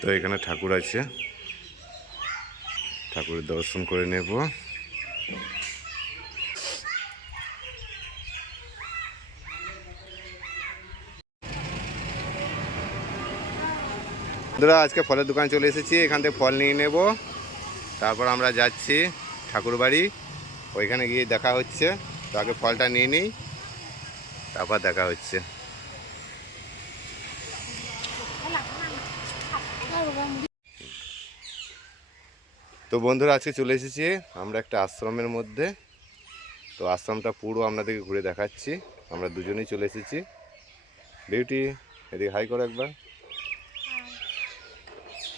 তো এখানে ঠাকুর আছে। ঠাকুরের দর্শন করে নেব। বন্ধুরা, আজকে ফলের দোকান চলে এসেছি। এখান থেকে ফল নিয়ে নেব। তারপর আমরা যাচ্ছি ঠাকুর বাড়ি। ওইখানে গিয়ে দেখা হচ্ছে। তো আগে ফলটা নিয়ে নিই। তারপর দেখা হচ্ছে। তো বন্ধুরা, আজকে চলে এসেছি আমরা একটা আশ্রমের মধ্যে। তো আশ্রমটা পুরো আপনাদেরকে ঘুরে দেখাচ্ছি। আমরা দুজনেই চলে এসেছি। বিউটি এদিকে হাই করো একবার।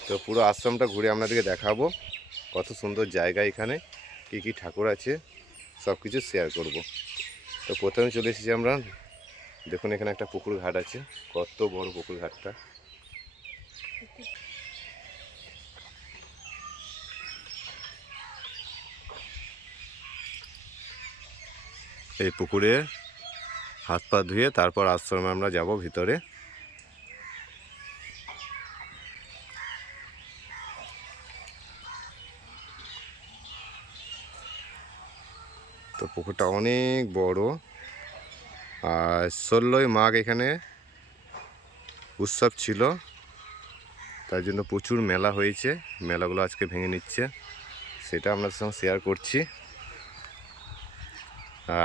তো পুরো আশ্রমটা ঘুরে আপনাদেরকে দেখাবো। কত সুন্দর জায়গা এখানে, কি কি ঠাকুর আছে সব কিছু শেয়ার করব। তো প্রথমে চলে এসেছি আমরা। দেখুন এখানে একটা পুকুর ঘাট আছে। কত বড় পুকুর ঘাটটা। এই পুকুরে হাত পা ধুয়ে তারপর আশ্রমে আমরা যাব ভিতরে। তো পুকুরটা অনেক বড়। আর ষোলোই মাঘ এখানে উৎসব ছিল। তার জন্য প্রচুর মেলা হয়েছে। মেলাগুলো আজকে ভেঙে নিচ্ছে। সেটা আপনাদের সঙ্গে শেয়ার করছি।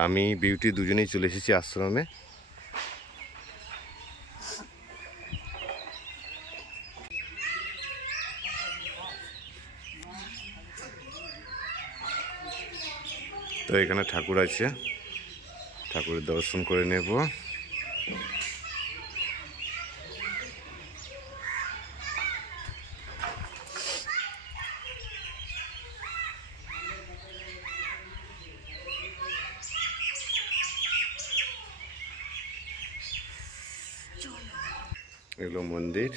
আমি বিউটি দুজনেই চলে এসেছি আশ্রমে। তো এখানে ঠাকুর আছে। ঠাকুরের দর্শন করে নেব এগুলো মন্দির।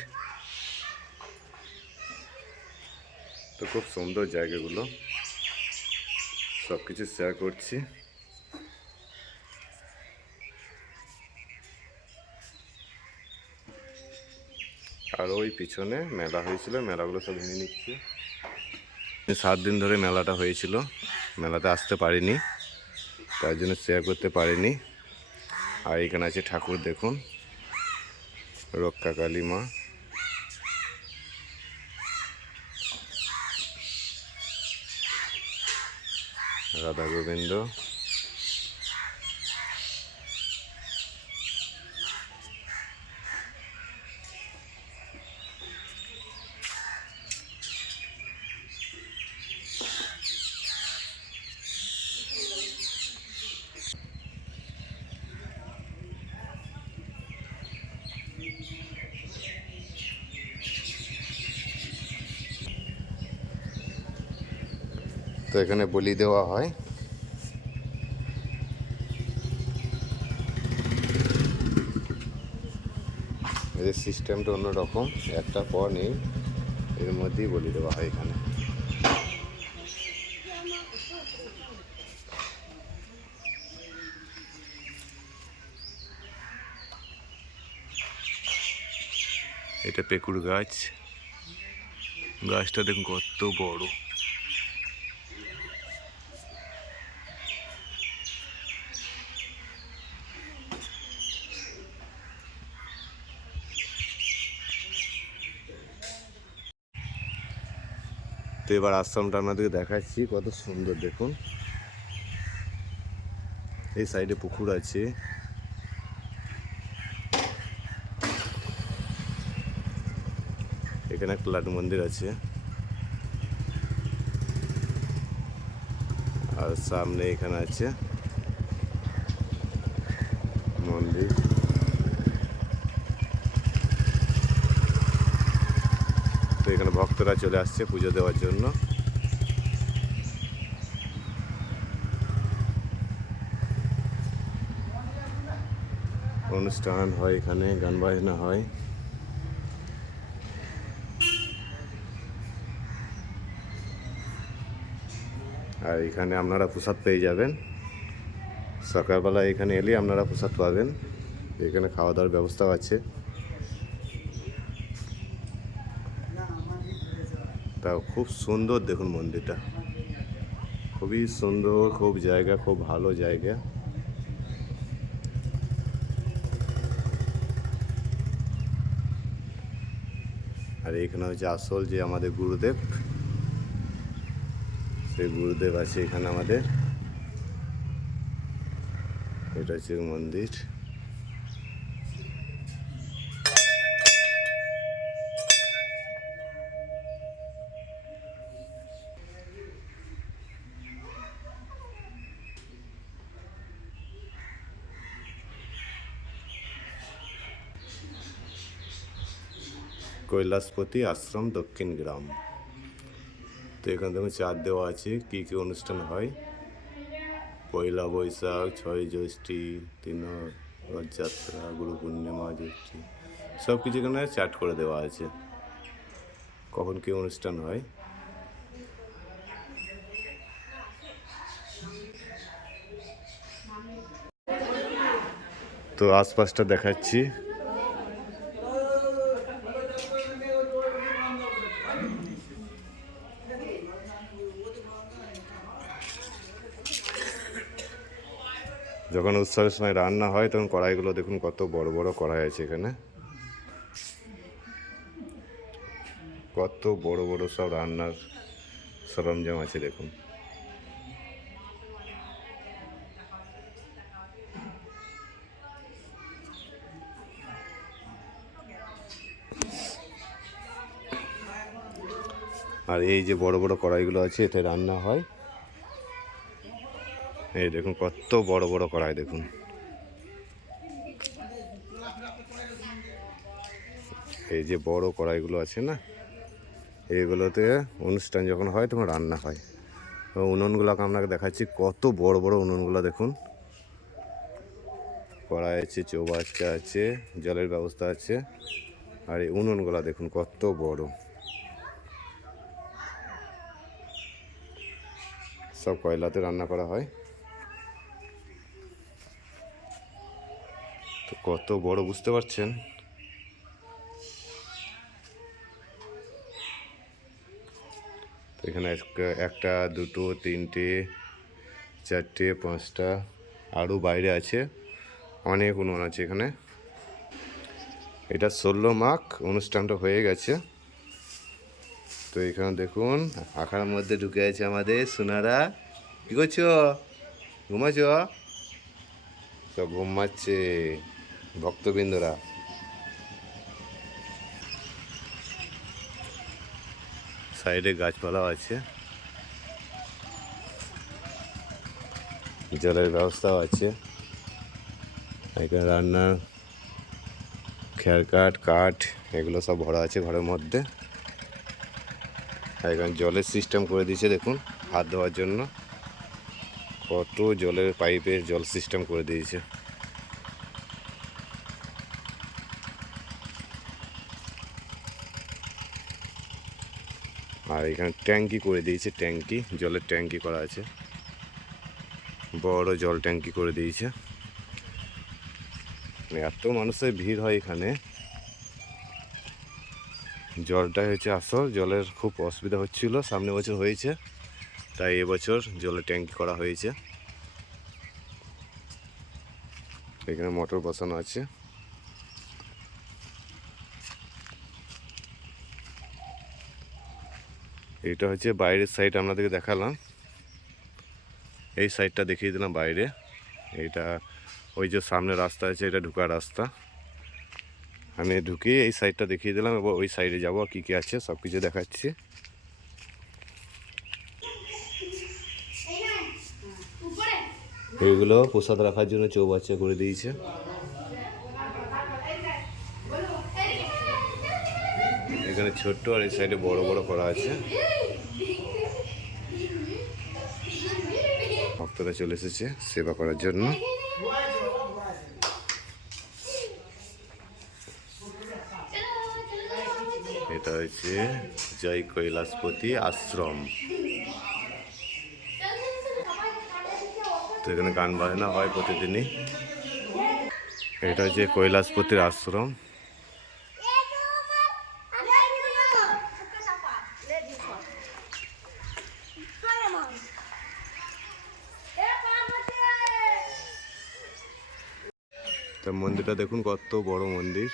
তো খুব সুন্দর জায়গাগুলো। সব কিছু শেয়ার করছি। আর ওই পিছনে মেলা হয়েছিল, মেলাগুলো সব ভেঙে নিচ্ছে। সাত দিন ধরে মেলাটা হয়েছিল, মেলাতে আসতে পারিনি তার জন্য শেয়ার করতে পারিনি। আর এখানে আছে ঠাকুর, দেখুন। রক্ষা কালী মা। রাধা গোবিন্দ। এখানে বলি দেওয়া হয়। এদের সিস্টেমটা অন্যরকম। একটা পর নেই, এর মধ্যেই বলি দেওয়া হয় এখানে। এটা পেকুর গাছ। গাছটা দেখুন কত বড়। এবার আশ্রমটা আপনাদেরকে দেখাচ্ছি, কত সুন্দর দেখুন। এই সাইডে পুকুর আছে। এখানে একটা লাটু মন্দির আছে। আর সামনে এখানে আছে মন্দির তো এখানে ভক্তরা চলে আসছে পুজো দেওয়ার জন্য। অনুষ্ঠান হয় এখানে, গান বাজনা হয়। আর এখানে আপনারা প্রসাদ পেয়ে যাবেন। সকালবেলা এখানে এলে আপনারা প্রসাদ পাবেন। এখানে খাওয়া দাওয়ার ব্যবস্থাও আছে। তা খুব সুন্দর দেখুন মন্দিরটা। খুবই সুন্দর, খুব জায়গা, খুব ভালো জায়গা। আর এখানে হচ্ছে আসল যে আমাদের গুরুদেব, সেই গুরুদেব আছে এখানে আমাদের। এটা হচ্ছে মন্দির। কৈলাসপতি আশ্রম, দক্ষিণ গ্রাম। তো এখানে দেখুন চার দেওয়া আছে, কী কী অনুষ্ঠান হয়? পয়লা বৈশাখ, ছয় জ্যৈষ্ঠী, তিন রথযাত্রা, গুরু পূর্ণিমা, জ্যৈষ্ঠী সব কিছু এখানে চার্ট করে দেওয়া আছে। কখন কী অনুষ্ঠান হয়? তো আশপাশটা দেখাচ্ছি। যখন উৎসবের সময় রান্না হয়, তখন কড়াইগুলো দেখুন কত বড় বড় কড়াই আছে এখানে। কত বড় বড় সব রান্নার সরঞ্জাম আছে দেখুন। আর এই যে বড় বড় কড়াইগুলো আছে, এতে রান্না হয়। এই দেখুন, কত বড় বড় কড়াই, দেখুন। এই যে বড় কড়াইগুলো আছে না এইগুলোতে অনুষ্ঠান যখন হয়, তখন রান্না হয়। উনুনগুলোকে আপনাকে দেখাচ্ছি, কত বড় বড় উনুনগুলো, দেখুন। কড়াই আছে, চৌবাচ্চা আছে, জলের ব্যবস্থা আছে। আর এই উনুনগুলো, দেখুন, কত বড়। সব কয়লাতে রান্না করা হয়। কত বড় বুঝতে পারছেন? তো এখানে একটা- দুটো, তিনটে, চারটে, পাঁচটা, আরও বাইরে আছে। অনেক উনুন আছে এখানে। এটা ষোলো মাখ অনুষ্ঠানটা হয়ে গেছে। তো এখানে দেখুন, আখার মধ্যে ঢুকে আছে আমাদের সোনারা। কি করছ? ঘুমাচ্ছ? সব ঘুমাচ্ছে ভক্তবৃন্দরা। সাইডে গাছপালাও আছে। জলের ব্যবস্থাও আছে। এখানে রান্নার খেয়ার কাঠ কাঠ এগুলো সব ভরা আছে ঘরের মধ্যে। এখানে জলের সিস্টেম করে দিয়েছে, দেখুন, হাত ধোয়ার জন্য। কত জলের পাইপের জল সিস্টেম করে দিয়েছে। এখানে ট্যাঙ্কি করে দিয়েছে, ট্যাঙ্কি, জলের ট্যাঙ্কি করা আছে। বড় জল ট্যাঙ্কি করে দিয়েছে। এত মানুষের ভিড় হয় এখানে। জলটাই হচ্ছে আসল, জলের খুব অসুবিধা হচ্ছিল, সামনে বছর হয়েছে, তাই এবছর জলের ট্যাঙ্কি করা হয়েছে। এখানে মোটর বসানো আছে। এটা হচ্ছে বাইরের সাইড আপনাদেরকে দেখালাম। এই সাইডটা দেখিয়ে দিলাম বাইরে। এইটা ওই যে সামনে রাস্তা আছে, এটা ঢুকার রাস্তা। আমি ঢুকে এই সাইডটা দেখিয়ে দিলাম, এবার ওই সাইডে যাব কী কী আছে সব কিছু দেখাচ্ছি। এইগুলো প্রসাদ রাখার জন্য চৌবাচ্চা করে দিয়েছে। এখানে ছোট্ট আর এই সাইডে বড় বড় করা আছে। ভক্তরা চলে এসেছে সেবা করার জন্য। এটা হচ্ছে জয় কৈলাসপতি আশ্রম। তো এখানে গান বাজনা হয় প্রতিদিনই। এটা হচ্ছে কৈলাসপতির আশ্রম। মন্দিরটা দেখুন কত বড় মন্দির।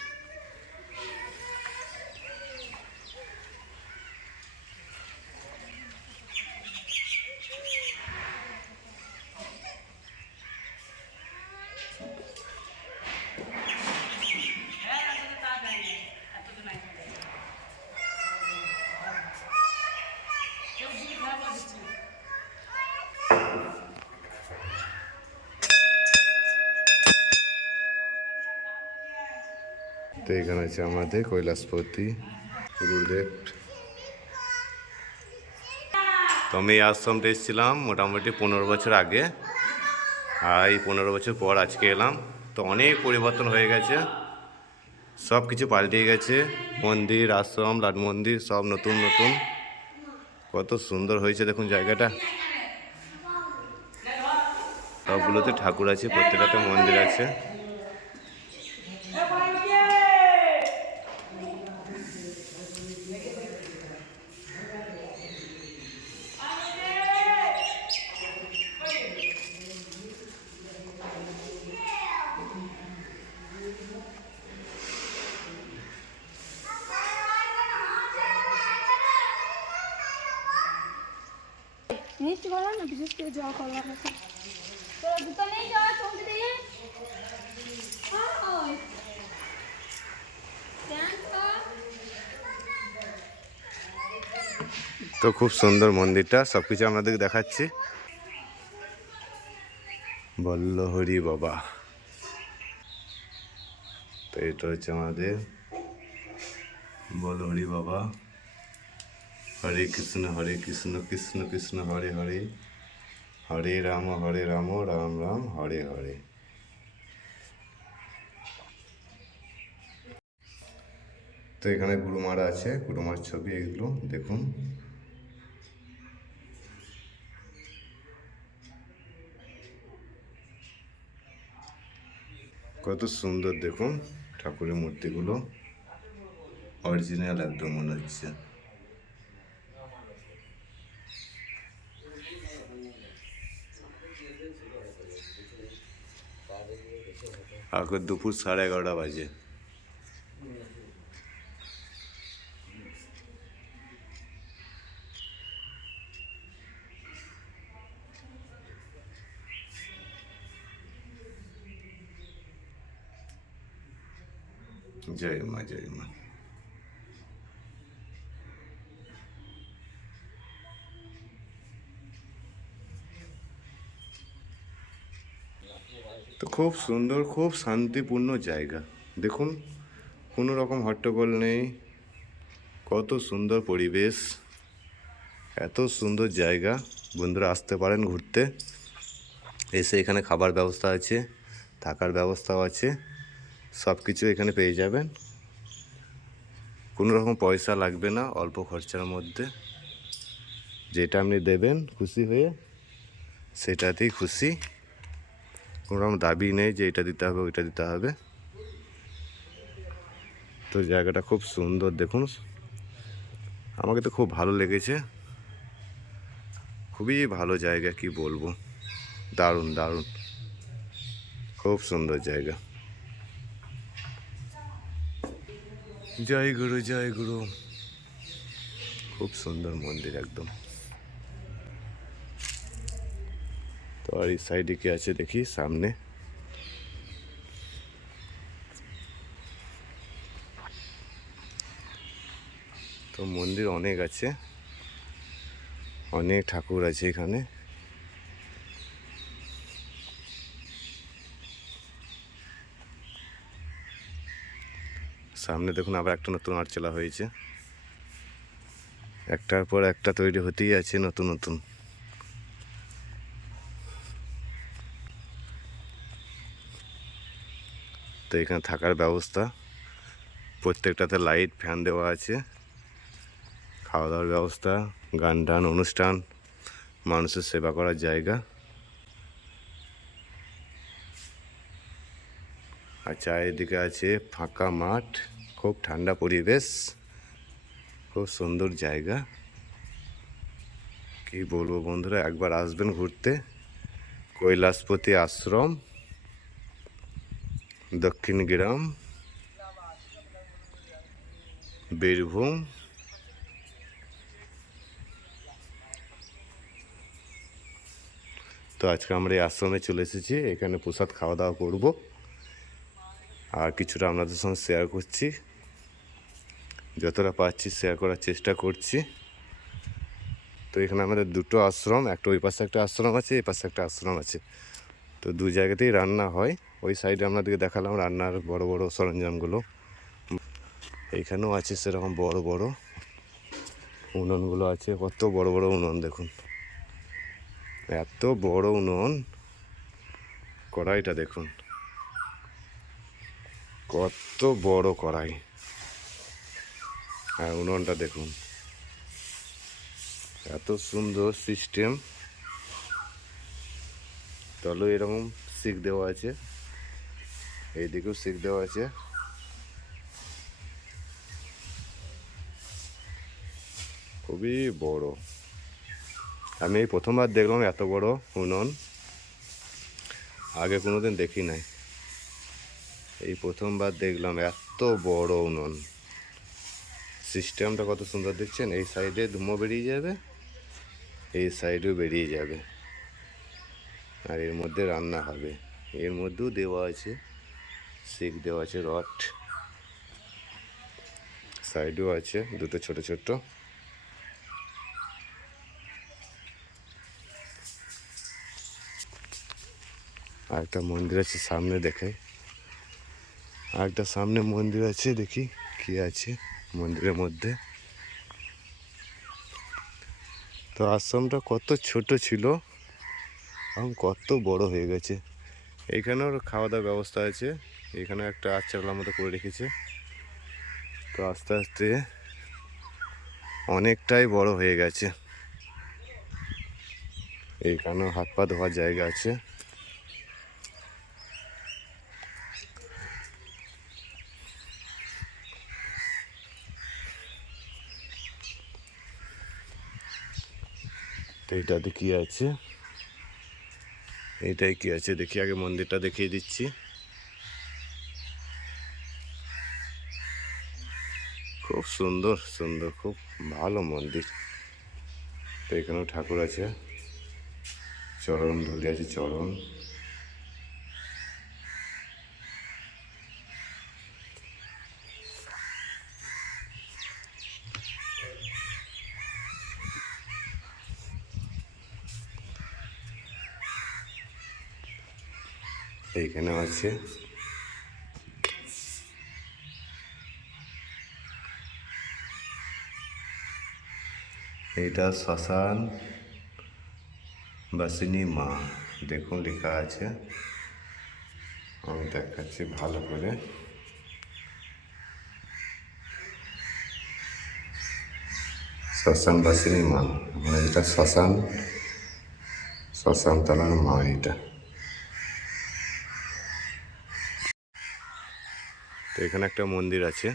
আছে আমাদের, কৈলাসপতি, গুরুদেব। তো আমি এই আশ্রমটা এসেছিলাম মোটামুটি পনেরো বছর আগে। আর এই পনেরো বছর পর আজকে এলাম। তো অনেক পরিবর্তন হয়ে গেছে। সব কিছু পাল্টে গেছে। মন্দির, আশ্রম, লাট মন্দির, সব নতুন নতুন। কত সুন্দর হয়েছে দেখুন জায়গাটা। সবগুলোতে ঠাকুর আছে, প্রত্যেকটাতে মন্দির আছে মিষ্টি করো না বিশেষ করে জল করো আমাকে তোরা দুটো নেই যাওয়া চলতে দিয়ে ওই স্ট্যান্ড কর তো খুব সুন্দর মন্দিরটা সব কিছু আপনাদেরকে দেখাচ্ছি। বল্লহরি বাবা। তো এটা হচ্ছে আমাদের বল্লহরি বাবা। হরে কৃষ্ণ হরে কৃষ্ণ কৃষ্ণ কৃষ্ণ, হরে হরে। হরে রাম হরে রাম রাম রাম, হরে হরে। তো এখানে গুরুমারা আছে, গুরুমার ছবি এগুলো, দেখুন। কত সুন্দর দেখুন ঠাকুরের মূর্তিগুলো। অরিজিনাল একদম মনে হচ্ছে। এখন দুপুর সাড়ে এগারোটা বাজে। জয় মা জয় মা তো খুব সুন্দর, খুব শান্তিপূর্ণ জায়গা। দেখুন, কোনো রকম হট্টগোল নেই। কত সুন্দর পরিবেশ, এত সুন্দর জায়গা। বন্ধুরা, আসতে পারেন ঘুরতে। এসে এখানে খাবার ব্যবস্থা আছে, থাকার ব্যবস্থাও আছে। সব কিছু এখানে পেয়ে যাবেন। কোনো রকম পয়সা লাগবে না, অল্প খরচার মধ্যে। যেটা আপনি দেবেন খুশি হয়ে, সেটাতেই খুশি। কোনো রকম দাবি নেই যে এটা দিতে হবে, ওইটা দিতে হবে। তো জায়গাটা খুব সুন্দর, দেখুন। আমাকে তো খুব ভালো লেগেছে। খুবই ভালো জায়গা, কি বলব? দারুণ দারুণ। খুব সুন্দর জায়গা। জয় গুরু জয় গুরু। খুব সুন্দর মন্দির একদম। তো আর এই সাইডে কি আছে দেখি, সামনে। তো মন্দির অনেক আছে। অনেক ঠাকুর আছে এখানে। সামনে দেখুন আবার একটা নতুন আটচালা হয়েছে। একটার পর একটা তৈরি হতেই আছে নতুন নতুন। তো এখানে থাকার ব্যবস্থা। প্রত্যেকটাতে লাইট, ফ্যান দেওয়া আছে। খাওয়া দাওয়ার ব্যবস্থা গান টান অনুষ্ঠান, মানুষের সেবা করার জায়গা। আর চারিদিকে আছে ফাঁকা মাঠ, খুব ঠান্ডা পরিবেশ, খুব সুন্দর জায়গা। কি বলব বন্ধুরা, একবার আসবেন ঘুরতে। কৈলাসপতি আশ্রম, দক্ষিণ গ্রাম, বীরভূম। তো আজকে আমরা এই আশ্রমে চলে এসেছি, এখানে প্রসাদ খাওয়া দাওয়া করব। আর কিছুটা আপনাদের সঙ্গে শেয়ার করছি। যতটা পারছি শেয়ার করার চেষ্টা করছি। তো এখানে আমাদের দুটো আশ্রম, একটা ওই পাশে একটা আশ্রম আছে, এই পাশে একটা আশ্রম আছে। তো দু জায়গাতেই রান্না হয়। ওই সাইডে আপনাদেরকে দেখালাম রান্নার বড় বড় সরঞ্জামগুলো। এইখানেও আছে সেরকম বড় বড় উনুনগুলো আছে। কত বড় বড় উনুন দেখুন। এত বড় উনুন। কড়াইটা দেখুন। কত বড় কড়াই। হ্যাঁ উনুনটা দেখুন। এত সুন্দর সিস্টেম। তলো এরকম শিখ দেওয়া আছে। এইদিকেও শিখ দেওয়া আছে। খুবই বড়। আমি এই প্রথমবার দেখলাম এত বড় উনুন। আগে কোনোদিন দেখি নাই। এই প্রথমবার দেখলাম এত বড় উনুন। সিস্টেমটা কত সুন্দর দেখছেন? এই সাইডে ধুমো বেরিয়ে যাবে, এই সাইডেও বেরিয়ে যাবে। আর এর মধ্যে রান্না হবে। এর মধ্যেও দেওয়া আছে, শিক দেওয়া আছে রড সাইডেও আছে দুটো ছোট ছোট। আর একটা মন্দির আছে সামনে দেখে। আর একটা সামনে মন্দির আছে, দেখি কি আছে মন্দিরের মধ্যে। তো আশ্রমটা কত ছোট ছিল এখন কত বড় হয়ে গেছে। এইখানেও খাওয়া দাওয়ার ব্যবস্থা আছে এখানে একটা আচ্ছালার মতো করে রেখেছে। তো আস্তে আস্তে অনেকটাই বড় হয়ে গেছে। এইখানেও হাত পা ধোয়ার জায়গা আছে। তো এটা দেখি আছে। এটাই কি আছে? দেখি, আগে মন্দিরটা দেখিয়ে দিচ্ছি। খুব সুন্দর সুন্দর, খুব ভালো মন্দির। তো এখানেও ঠাকুর আছে। চরণ ধরে আছে, চরণ। এইখানে আছে। এটা শ্মশান বাসিনী মা দেখুন লেখা আছে। আমি দেখাচ্ছি ভালো করে। শ্মশান বাসিনী মা মানে এটা শ্মশান শ্মশান তলার মা এটা। এখানে একটা মন্দির আছে।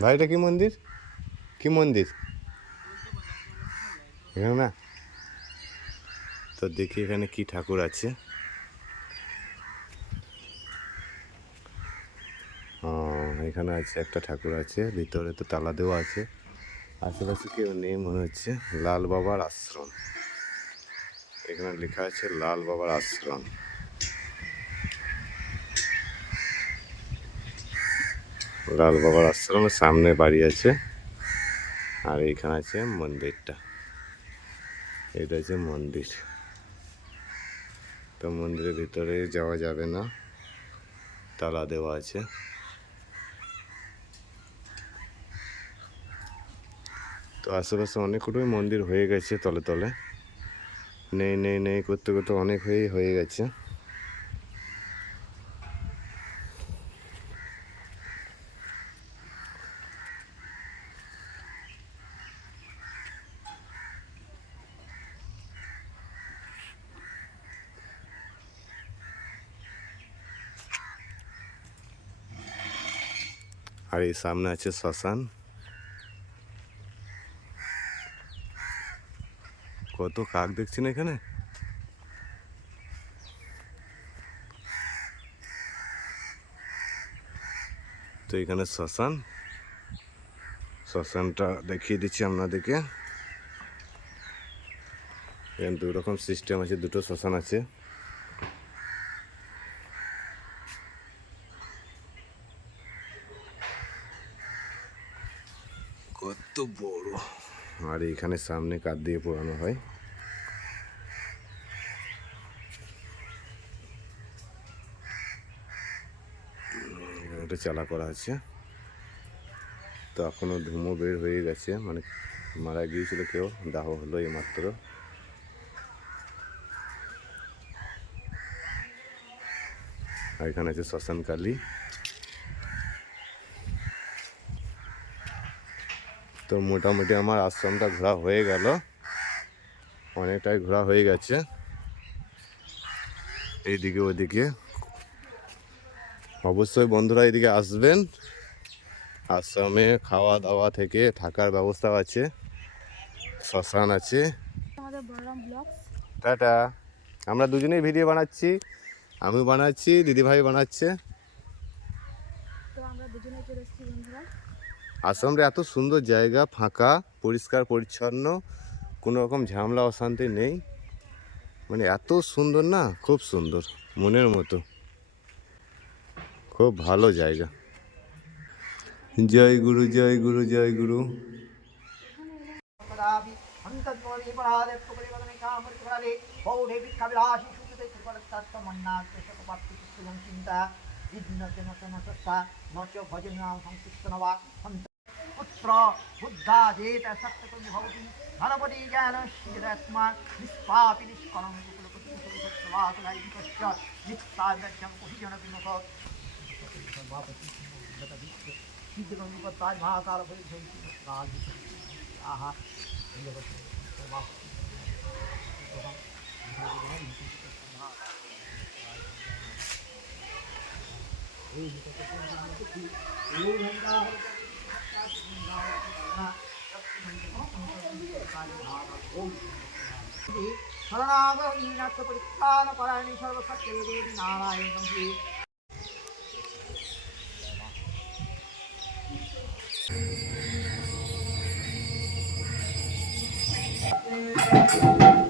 ভাই, এটা কি মন্দির? কি মন্দির? এখানে না? তো দেখি এখানে কি ঠাকুর আছে। এখানে আছে একটা ঠাকুর আছে, ভিতরে তো তালা দেওয়া আছে। আশেপাশে কেউ নেই, মনে হচ্ছে। লাল বাবার আশ্রম। এখানে লেখা আছে লাল বাবার আশ্রম। লাল বাবার আশ্রমের সামনে বাড়ি আছে, আর এইখানে আছে মন্দিরটা। এটা হচ্ছে মন্দির। তো মন্দিরের ভিতরে যাওয়া যাবে না, তালা দেওয়া আছে। তো আশেপাশে অনেকগুলোই মন্দির হয়ে গেছে তলে তলে। নেই নেই নেই করতে করতে অনেক হয়েই হয়ে গেছে। আর এই সামনে আছে শ্মশান। কত কাক দেখছি না এখানে? তো এখানে শ্মশান। শ্মশানটা দেখিয়ে দিচ্ছি আপনাদেরকে। এখানে দু রকম সিস্টেম আছে, দুটো শ্মশান আছে কত বড় এখানে সামনে কাঠ দিয়ে পোড়ানো হয়। এটা চালা করা আছে তো এখনও ধুমো বের হয়ে গেছে মানে মারা গিয়েছিল কেউ, দাহ হলো এই মাত্র আর এখানে আছে শ্মশান তো মোটামুটি আমার আশ্রমটা ঘোরা হয়ে গেল। অনেকটাই ঘোরা হয়ে গেছে। এইদিকে ওদিকে। অবশ্যই বন্ধুরা এদিকে আসবেন। আশ্রমে খাওয়া দাওয়া থেকে থাকার ব্যবস্থা আছে শ্মশান আছে। টাটা। আমরা দুজনেই ভিডিও বানাচ্ছি আমি বানাচ্ছি দিদিভাই বানাচ্ছে তো আমরা দুজনে চলে এসেছি বন্ধুরা আশ্রমটা এত সুন্দর জায়গা, ফাঁকা, পরিষ্কার, পরিচ্ছন্ন, কোনো রকম ঝামেলা, অশান্তি নেই। মানে এত সুন্দর না, খুব সুন্দর, মনের মতো। খুব ভালো জায়গা। জয় গুরু জয় গুরু জয় গুরু। চিন্তা तत्र बुद्धादेत सप्तकुंज भवति धनपति ज्ञानशीलत्मा निष्पापि निष्कलं कुलपतिवासुलायिकश्च निष्पादज्ञं कुहिजनविमुख सिद्धगङ्गपत्ताय महाकालपरिधयः Thank you. சரணாகவீனாத்தபடித்தான பராயணி சர்வசக்தியதேவி நாராயணம் ஸ்ரீ Thank.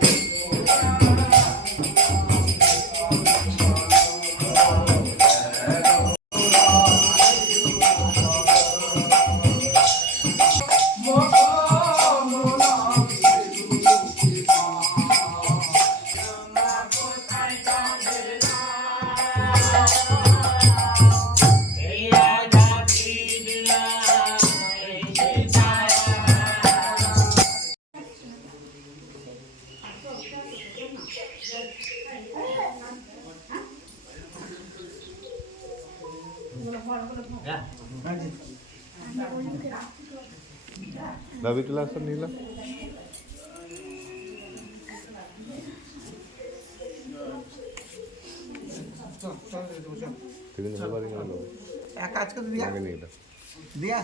ক্লাস নিলাম এক কাজ করে দিয়া। দিয়া।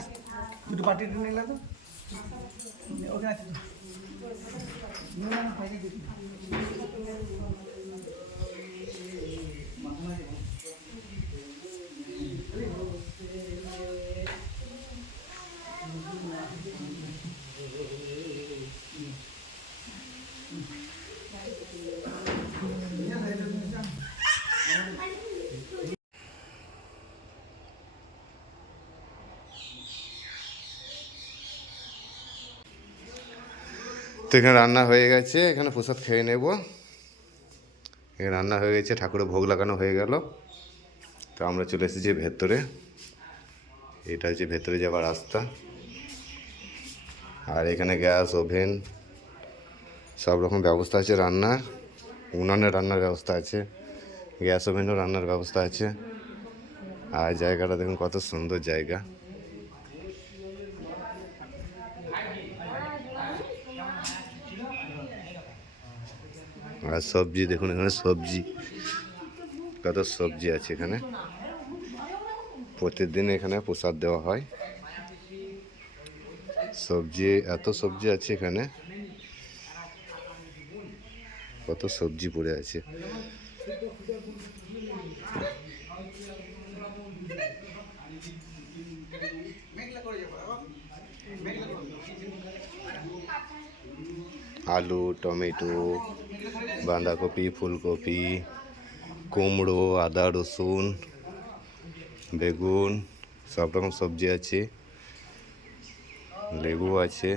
দুটো পার্টি নিলে তো। ওখানে আছে। না না না পাইলে তো এখানে রান্না হয়ে গেছে, এখানে প্রসাদ খেয়ে নেব। এখানে রান্না হয়ে গেছে, ঠাকুরের ভোগ লাগানো হয়ে গেল। তো আমরা চলে এসেছি ভেতরে। এটা হচ্ছে ভেতরে যাওয়ার রাস্তা। আর এখানে গ্যাস, ওভেন, সব রকম ব্যবস্থা আছে রান্নার। উনানে রান্নার ব্যবস্থা আছে, গ্যাস, ওভেনও রান্নার ব্যবস্থা আছে। আর জায়গাটা দেখুন কত সুন্দর জায়গা। আর সবজি, দেখুন এখানে সবজি। কত সবজি আছে এখানে। প্রতিদিন এখানে প্রসাদ দেওয়া হয়। সবজি, এত সবজি আছে এখানে। কত সবজি পড়ে আছে। আলু, টমেটো বাঁধাকপি, ফুলকপি, কুমড়ো, আদা, রসুন, বেগুন, সব রকম সবজি আছে, লেবু আছে।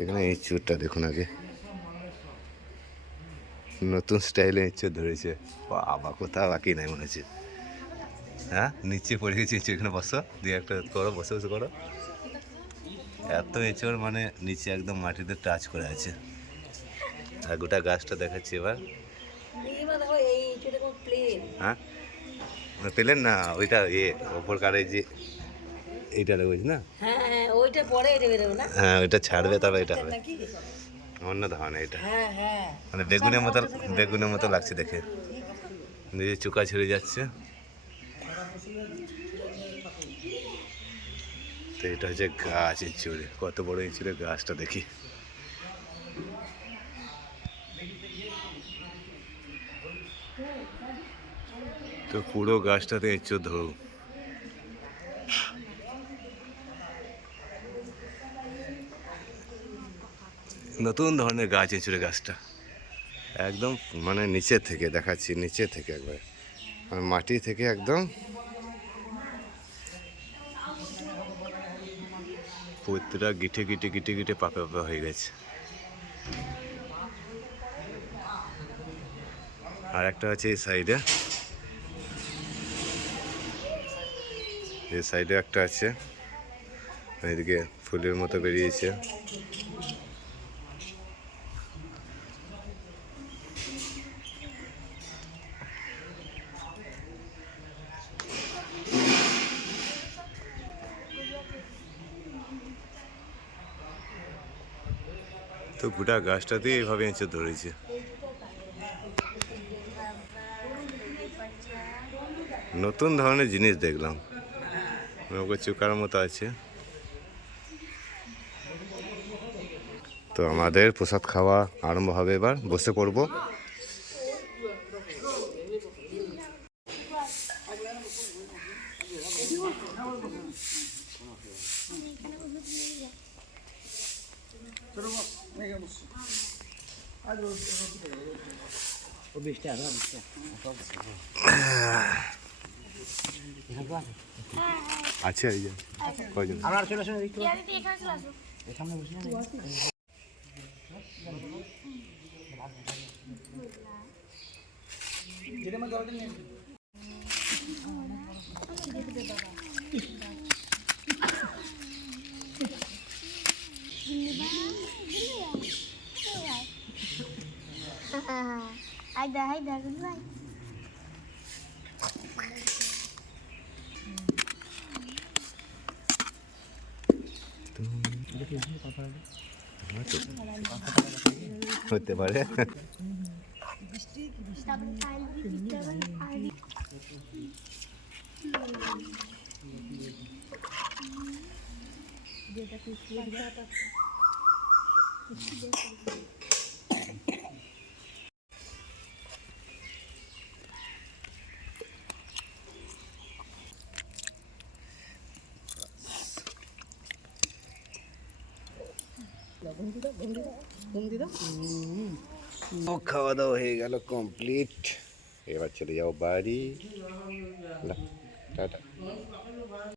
এখানে এঁচুরটা দেখুন আগে। নতুন স্টাইলে এঁচুর ধরেছে। বাবা, কোথাও বাকি নাই মনে হচ্ছে। হ্যাঁ নিচে পড়ে গেছে এঁচুর এখানে বসো দিয়ে একটা করো, বসে বসে করো। এত এঁচড় মানে নিচে একদম মাটিতে টাচ করে আছে। আর গোটা গাছটা দেখাচ্ছি এবার। হ্যাঁ? পেলেন না ওইটা ইয়ে ওপর কারে যে এইটা না? হ্যাঁ হ্যাঁ ওইটা পরে এটা বেরোবে না? হ্যাঁ ওইটা ছাড়বে তবে এটা হবে। অন্য ধারণা এটা। হ্যাঁ হ্যাঁ। মানে বেগুনের মতো বেগুনের মতো লাগছে দেখে। নিজে চুকা ছেড়ে যাচ্ছে। তো এটা হচ্ছে গাছ ইঁচুড়ে কত বড় ইঁচুড়ে গাছটা দেখি। তো পুরো গাছটাতে এঁচুর ধরু। নতুন ধরনের গাছ এঁচুড়ে গাছটা। একদম মানে নিচে থেকে দেখাচ্ছি, নিচে থেকে একবার। মানে মাটি থেকে একদম প্রতিটা গিটে গিটে গিটে গিটে পাপে পাপে হয়ে গেছে। আর একটা আছে এই সাইডে। এই সাইডে একটা আছে। এদিকে ফুলের মতো বেরিয়েছে। তো দিয়ে এভাবে এঁচে ধরেছে। নতুন ধরনের জিনিস দেখলাম। ওকে চুকার মতো আছে। তো আমাদের প্রসাদ খাওয়া আরম্ভ হবে এবার। বসে পড়ব। আছে এই যে। কয়জন? আপনারা চলে আসুন এখানে চলে আসো সামনে বসে হাইদা হাইদা গুড বাই হতে পারে। তারপরে খাওয়া দাওয়া হয়ে গেল কমপ্লিট এবার চলে যাও বাড়ি। টাটা।